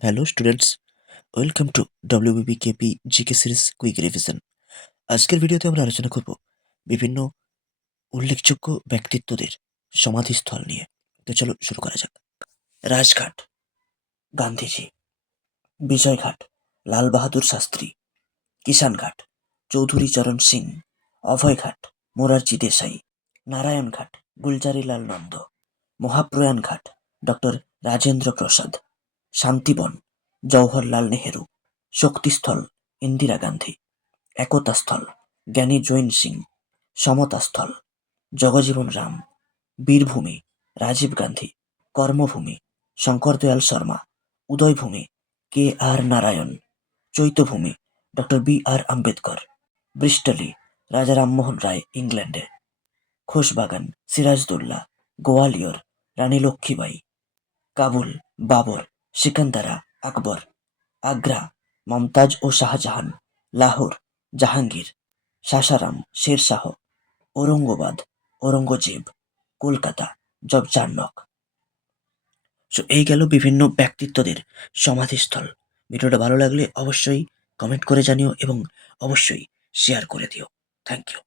Hello students, welcome to WBBKP GK series quick revision. আজকের ভিডিওতে আমরা আলোচনা করব বিভিন্ন উল্লেখযোগ্য ব্যক্তিত্বদের সমাধিস্থল নিয়ে। তো চলো শুরু করা যাক। Rajghat, Gandhiji. Vijayghat, Lal Bahadur Shastri. কিষানঘাট, Chaudhary Charan Singh. Abhayghat, Morarji Desai. Narayanghat, Gulzarilal Nanda. Mahaprayan Ghat, doctor Rajendra Prasad. Shantivan, Jawaharlal Nehru. Shakti Sthal, Indira Gandhi. Ekta Sthal, Giani Zail Singh. Samta Sthal, Jagjivan Ram. Vir Bhumi, Rajiv Gandhi. Karma Bhumi, Shankar Dayal Sharma. Uday Bhumi, KR Narayan. Chaitya Bhumi, doctor BR Ambedkar. ব্রিস্টলি, রাজা রামমোহন রায়, ইংল্যান্ডে। খোশবাগান, সিরাজদৌল্লা। গোয়ালিয়র, রানী লক্ষ্মীবাঈ। কাবুল, বাবর। সিকান্দারা, আকবর। আগ্রা, মমতাজ ও শাহজাহান। লাহোর, জাহাঙ্গীর। সাসারাম, শেরশাহ। ঔরঙ্গাবাদ, ঔরঙ্গজেব। কলকাতা, জগজানক। এই গেল বিভিন্ন ব্যক্তিত্বদের সমাধিস্থল। ভিডিওটা ভালো লাগলে অবশ্যই কমেন্ট করে জানিও এবং অবশ্যই শেয়ার করে দিও। Thank you.